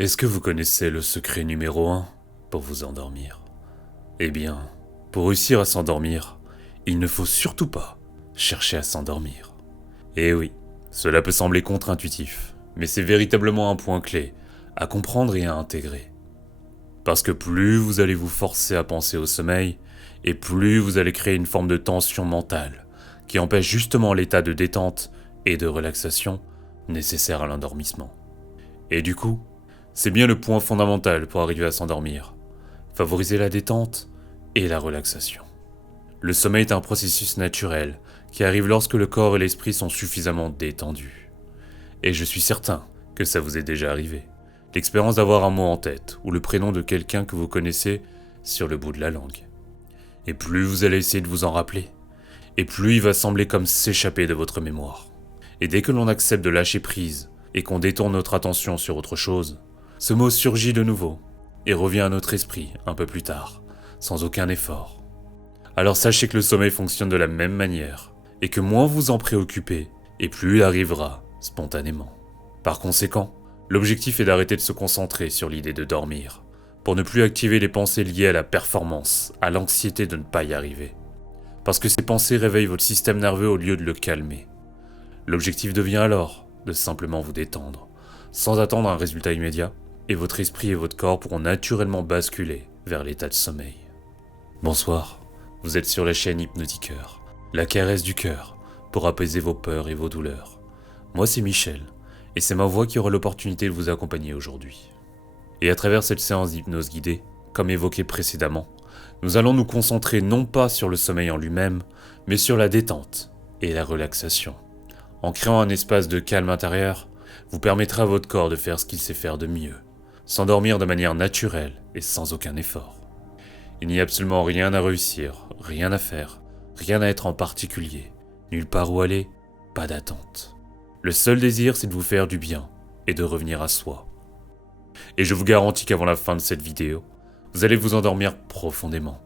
Est-ce que vous connaissez le secret numéro 1 pour vous endormir? Eh bien, pour réussir à s'endormir, il ne faut surtout pas chercher à s'endormir. Eh oui, cela peut sembler contre-intuitif, mais c'est véritablement un point clé à comprendre et à intégrer. Parce que plus vous allez vous forcer à penser au sommeil, et plus vous allez créer une forme de tension mentale qui empêche justement l'état de détente et de relaxation nécessaire à l'endormissement. Et du coup, c'est bien le point fondamental pour arriver à s'endormir. Favoriser la détente et la relaxation. Le sommeil est un processus naturel qui arrive lorsque le corps et l'esprit sont suffisamment détendus. Et je suis certain que ça vous est déjà arrivé. L'expérience d'avoir un mot en tête ou le prénom de quelqu'un que vous connaissez sur le bout de la langue. Et plus vous allez essayer de vous en rappeler, et plus il va sembler comme s'échapper de votre mémoire. Et dès que l'on accepte de lâcher prise et qu'on détourne notre attention sur autre chose, ce mot surgit de nouveau et revient à notre esprit un peu plus tard, sans aucun effort. Alors sachez que le sommeil fonctionne de la même manière, et que moins vous en préoccupez, et plus il arrivera spontanément. Par conséquent, l'objectif est d'arrêter de se concentrer sur l'idée de dormir, pour ne plus activer les pensées liées à la performance, à l'anxiété de ne pas y arriver. Parce que ces pensées réveillent votre système nerveux au lieu de le calmer. L'objectif devient alors de simplement vous détendre, sans attendre un résultat immédiat, et votre esprit et votre corps pourront naturellement basculer vers l'état de sommeil. Bonsoir, vous êtes sur la chaîne Hypnotiqueur, la caresse du cœur, pour apaiser vos peurs et vos douleurs. Moi c'est Michel, et c'est ma voix qui aura l'opportunité de vous accompagner aujourd'hui. Et à travers cette séance d'hypnose guidée, comme évoqué précédemment, nous allons nous concentrer non pas sur le sommeil en lui-même, mais sur la détente et la relaxation. En créant un espace de calme intérieur, vous permettrez à votre corps de faire ce qu'il sait faire de mieux, s'endormir de manière naturelle et sans aucun effort. Il n'y a absolument rien à réussir, rien à faire, rien à être en particulier, nulle part où aller, pas d'attente. Le seul désir, c'est de vous faire du bien et de revenir à soi. Et je vous garantis qu'avant la fin de cette vidéo, vous allez vous endormir profondément,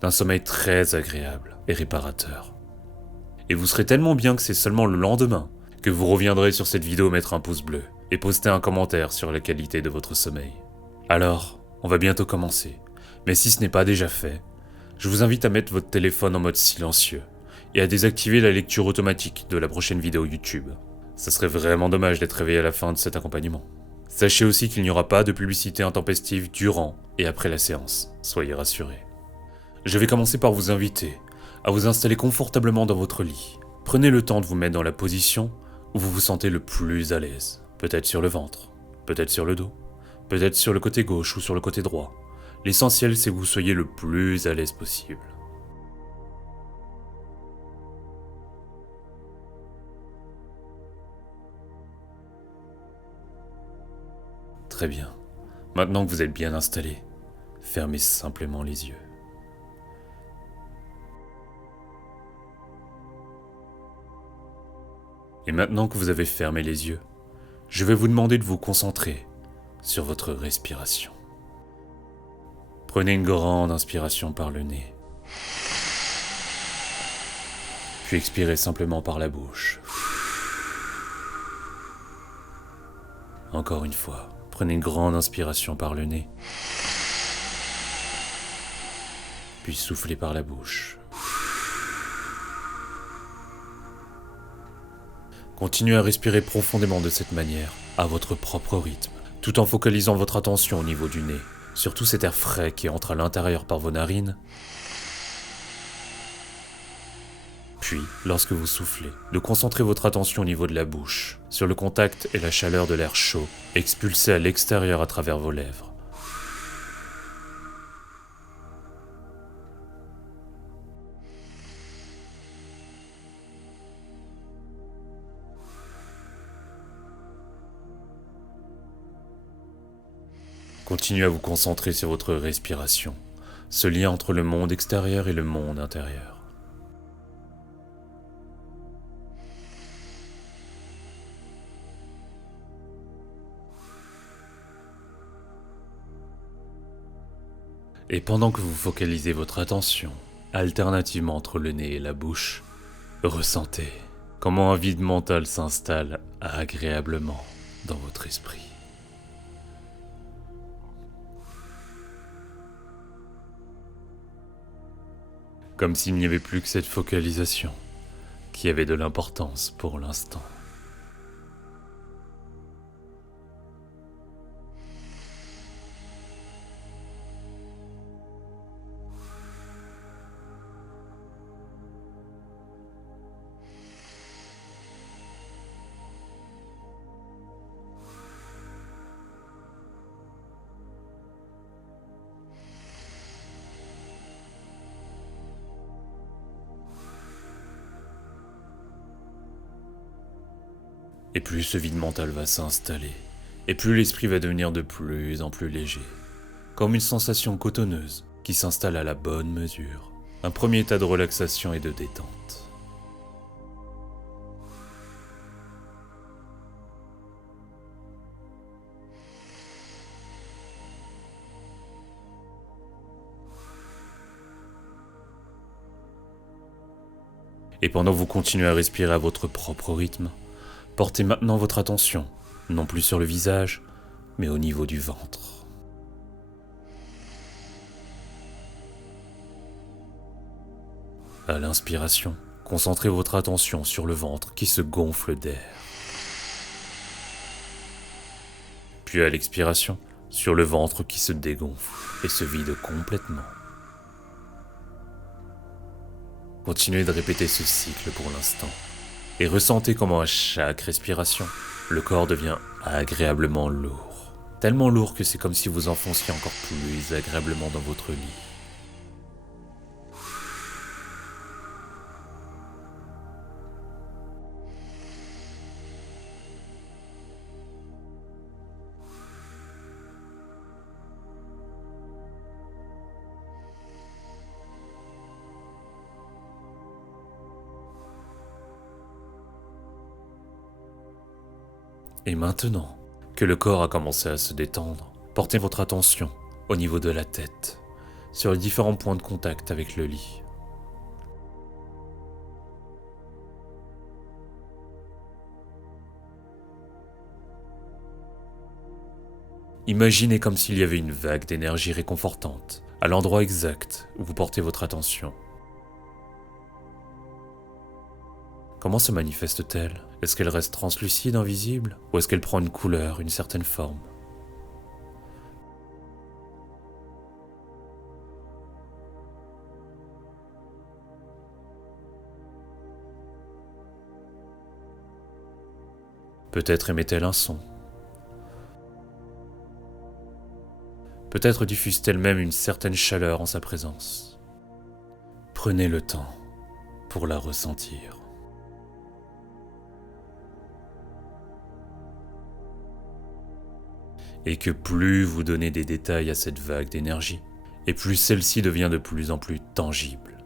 d'un sommeil très agréable et réparateur. Et vous serez tellement bien que c'est seulement le lendemain que vous reviendrez sur cette vidéo mettre un pouce bleu et poster un commentaire sur la qualité de votre sommeil. Alors, on va bientôt commencer, mais si ce n'est pas déjà fait, je vous invite à mettre votre téléphone en mode silencieux et à désactiver la lecture automatique de la prochaine vidéo YouTube. Ça serait vraiment dommage d'être réveillé à la fin de cet accompagnement. Sachez aussi qu'il n'y aura pas de publicité intempestive durant et après la séance, soyez rassurés. Je vais commencer par vous inviter à vous installer confortablement dans votre lit. Prenez le temps de vous mettre dans la position où vous vous sentez le plus à l'aise. Peut-être sur le ventre, peut-être sur le dos, peut-être sur le côté gauche ou sur le côté droit. L'essentiel, c'est que vous soyez le plus à l'aise possible. Très bien. Maintenant que vous êtes bien installé, fermez simplement les yeux. Et maintenant que vous avez fermé les yeux, je vais vous demander de vous concentrer sur votre respiration. Prenez une grande inspiration par le nez, puis expirez simplement par la bouche. Encore une fois, prenez une grande inspiration par le nez, puis soufflez par la bouche. Continuez à respirer profondément de cette manière, à votre propre rythme, tout en focalisant votre attention au niveau du nez, sur tout cet air frais qui entre à l'intérieur par vos narines. Puis, lorsque vous soufflez, de concentrer votre attention au niveau de la bouche, sur le contact et la chaleur de l'air chaud, expulsé à l'extérieur à travers vos lèvres. Continuez à vous concentrer sur votre respiration, ce lien entre le monde extérieur et le monde intérieur. Et pendant que vous focalisez votre attention, alternativement entre le nez et la bouche, ressentez comment un vide mental s'installe agréablement dans votre esprit. comme s'il n'y avait plus que cette focalisation qui avait de l'importance pour l'instant. Et plus ce vide mental va s'installer, et plus l'esprit va devenir de plus en plus léger, comme une sensation cotonneuse qui s'installe à la bonne mesure. Un premier état de relaxation et de détente. Et pendant que vous continuez à respirer à votre propre rythme, portez maintenant votre attention, non plus sur le visage, mais au niveau du ventre. À l'inspiration, concentrez votre attention sur le ventre qui se gonfle d'air. Puis à l'expiration, sur le ventre qui se dégonfle et se vide complètement. Continuez de répéter ce cycle pour l'instant et ressentez comment à chaque respiration, le corps devient agréablement lourd. Tellement lourd que c'est comme si vous enfonciez encore plus agréablement dans votre lit. Et maintenant que le corps a commencé à se détendre, portez votre attention au niveau de la tête, sur les différents points de contact avec le lit. Imaginez comme s'il y avait une vague d'énergie réconfortante à l'endroit exact où vous portez votre attention. Comment se manifeste-t-elle? Est-ce qu'elle reste translucide, invisible, ou est-ce qu'elle prend une couleur, une certaine forme? Peut-être émet-elle un son. Peut-être diffuse-t-elle même une certaine chaleur en sa présence. Prenez le temps pour la ressentir. Et que plus vous donnez des détails à cette vague d'énergie, et plus celle-ci devient de plus en plus tangible.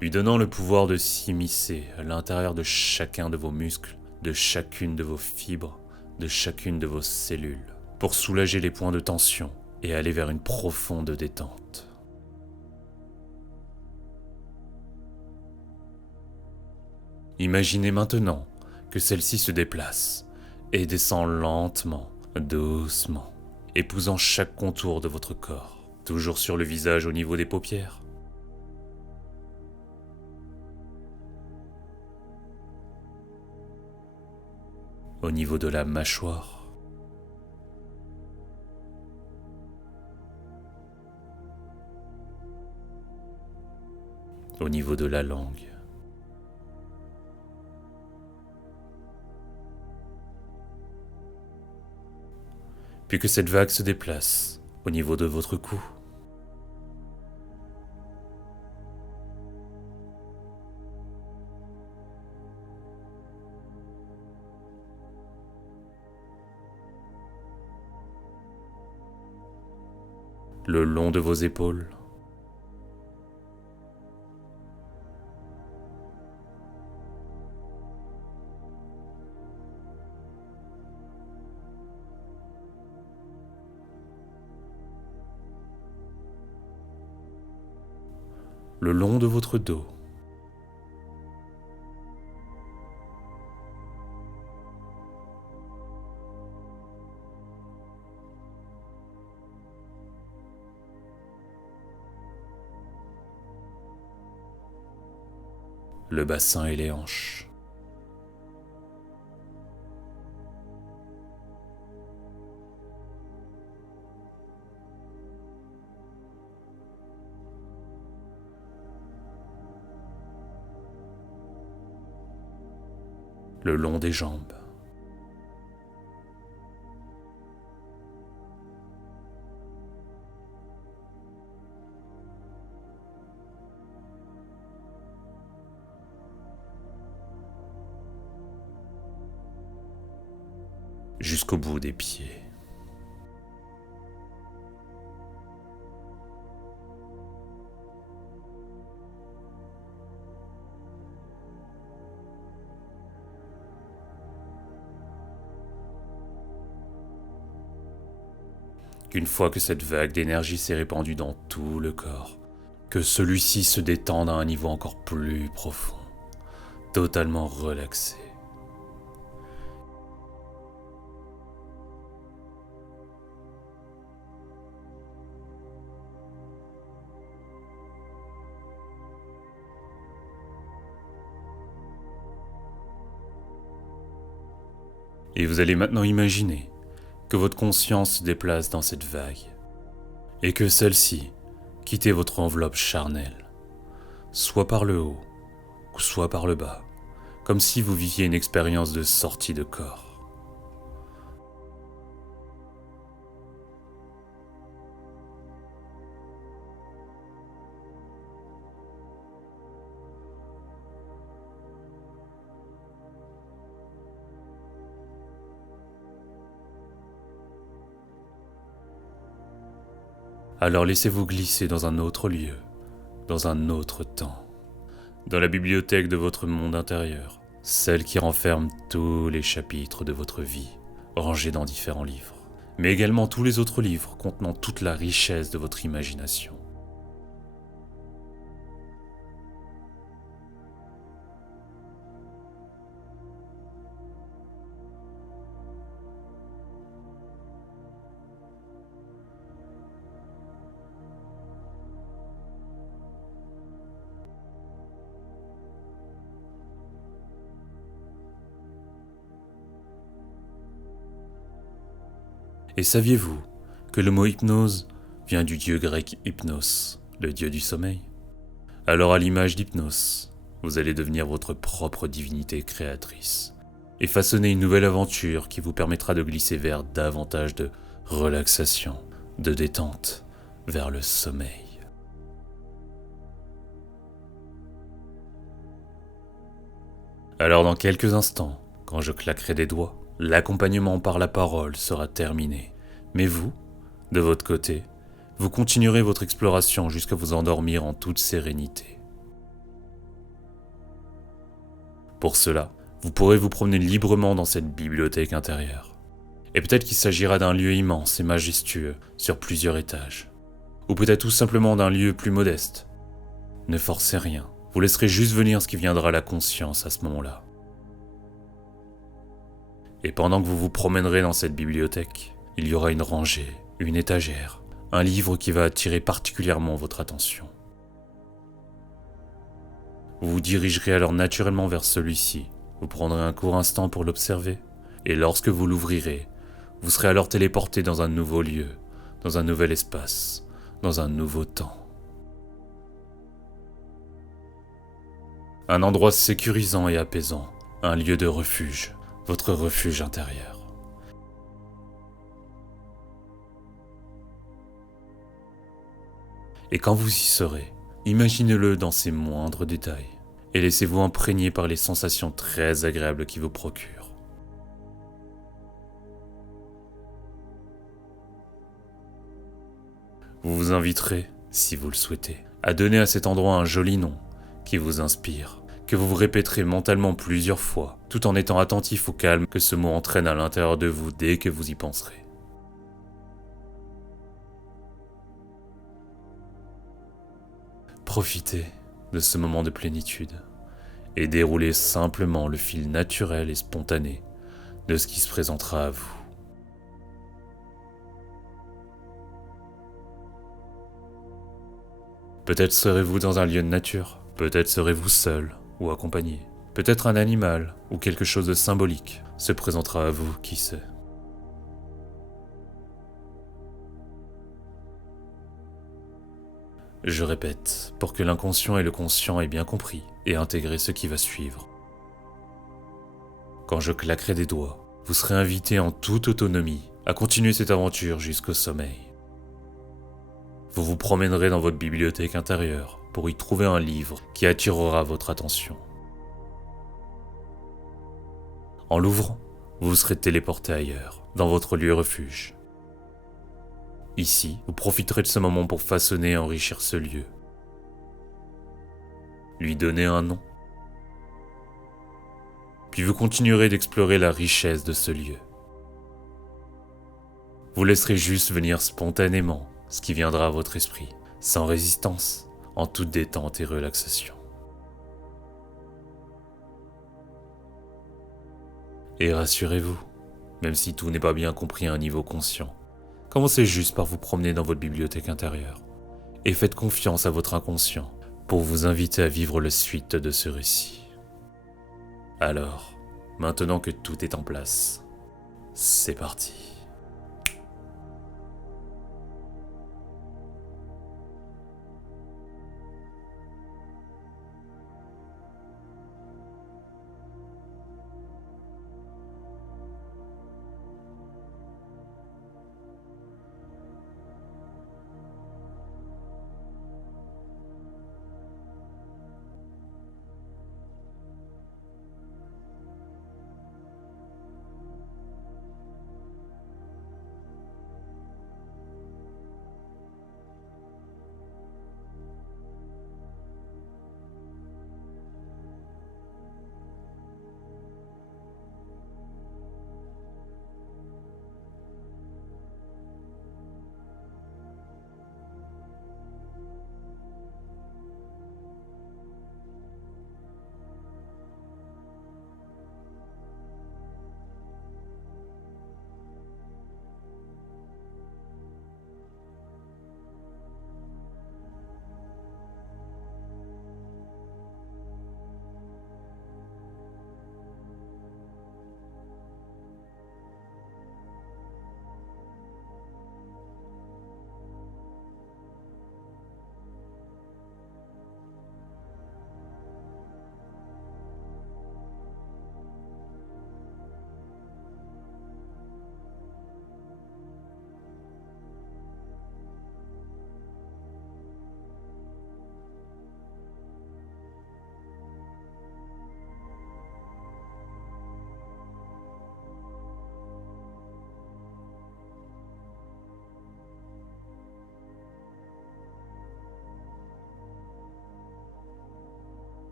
Lui donnant le pouvoir de s'immiscer à l'intérieur de chacun de vos muscles, de chacune de vos fibres, de chacune de vos cellules, pour soulager les points de tension et aller vers une profonde détente. Imaginez maintenant que celle-ci se déplace et descend lentement, doucement, épousant chaque contour de votre corps, toujours sur le visage au niveau des paupières. Au niveau de la mâchoire, au niveau de la langue, puis que cette vague se déplace au niveau de votre cou, le long de vos épaules, le long de votre dos, le bassin et les hanches. Le long des jambes. Jusqu'au bout des pieds. Une fois que cette vague d'énergie s'est répandue dans tout le corps, que celui-ci se détende à un niveau encore plus profond, totalement relaxé. Et vous allez maintenant imaginer que votre conscience se déplace dans cette vague et que celle-ci quitte votre enveloppe charnelle, soit par le haut ou soit par le bas, comme si vous viviez une expérience de sortie de corps. Alors laissez-vous glisser dans un autre lieu, dans un autre temps, dans la bibliothèque de votre monde intérieur, celle qui renferme tous les chapitres de votre vie, rangés dans différents livres, mais également tous les autres livres contenant toute la richesse de votre imagination. Et saviez-vous que le mot hypnose vient du dieu grec Hypnos, le dieu du sommeil? Alors à l'image d'Hypnos, vous allez devenir votre propre divinité créatrice et façonner une nouvelle aventure qui vous permettra de glisser vers davantage de relaxation, de détente, vers le sommeil. Alors dans quelques instants, quand je claquerai des doigts, l'accompagnement par la parole sera terminé. Mais vous, de votre côté, vous continuerez votre exploration jusqu'à vous endormir en toute sérénité. Pour cela, vous pourrez vous promener librement dans cette bibliothèque intérieure. Et peut-être qu'il s'agira d'un lieu immense et majestueux sur plusieurs étages. Ou peut-être tout simplement d'un lieu plus modeste. Ne forcez rien, vous laisserez juste venir ce qui viendra à la conscience à ce moment-là. Et pendant que vous vous promènerez dans cette bibliothèque, il y aura une rangée, une étagère, un livre qui va attirer particulièrement votre attention. Vous vous dirigerez alors naturellement vers celui-ci, vous prendrez un court instant pour l'observer, et lorsque vous l'ouvrirez, vous serez alors téléporté dans un nouveau lieu, dans un nouvel espace, dans un nouveau temps. Un endroit sécurisant et apaisant, un lieu de refuge, votre refuge intérieur. Et quand vous y serez, imaginez-le dans ses moindres détails et laissez-vous imprégner par les sensations très agréables qu'il vous procure. Vous vous inviterez, si vous le souhaitez, à donner à cet endroit un joli nom qui vous inspire, que vous vous répéterez mentalement plusieurs fois, tout en étant attentif au calme que ce mot entraîne à l'intérieur de vous dès que vous y penserez. Profitez de ce moment de plénitude et déroulez simplement le fil naturel et spontané de ce qui se présentera à vous. Peut-être serez-vous dans un lieu de nature, peut-être serez-vous seul, ou accompagné. Peut-être un animal ou quelque chose de symbolique se présentera à vous, qui sait. Je répète, pour que l'inconscient et le conscient aient bien compris et intégré ce qui va suivre. Quand je claquerai des doigts, vous serez invité en toute autonomie à continuer cette aventure jusqu'au sommeil. Vous vous promènerez dans votre bibliothèque intérieure pour y trouver un livre qui attirera votre attention. En l'ouvrant, vous serez téléporté ailleurs, dans votre lieu refuge. Ici, vous profiterez de ce moment pour façonner et enrichir ce lieu. Lui donner un nom. Puis vous continuerez d'explorer la richesse de ce lieu. Vous laisserez juste venir spontanément ce qui viendra à votre esprit, sans résistance, en toute détente et relaxation. Et rassurez-vous, même si tout n'est pas bien compris à un niveau conscient, commencez juste par vous promener dans votre bibliothèque intérieure et faites confiance à votre inconscient pour vous inviter à vivre la suite de ce récit. Alors, maintenant que tout est en place, c'est parti.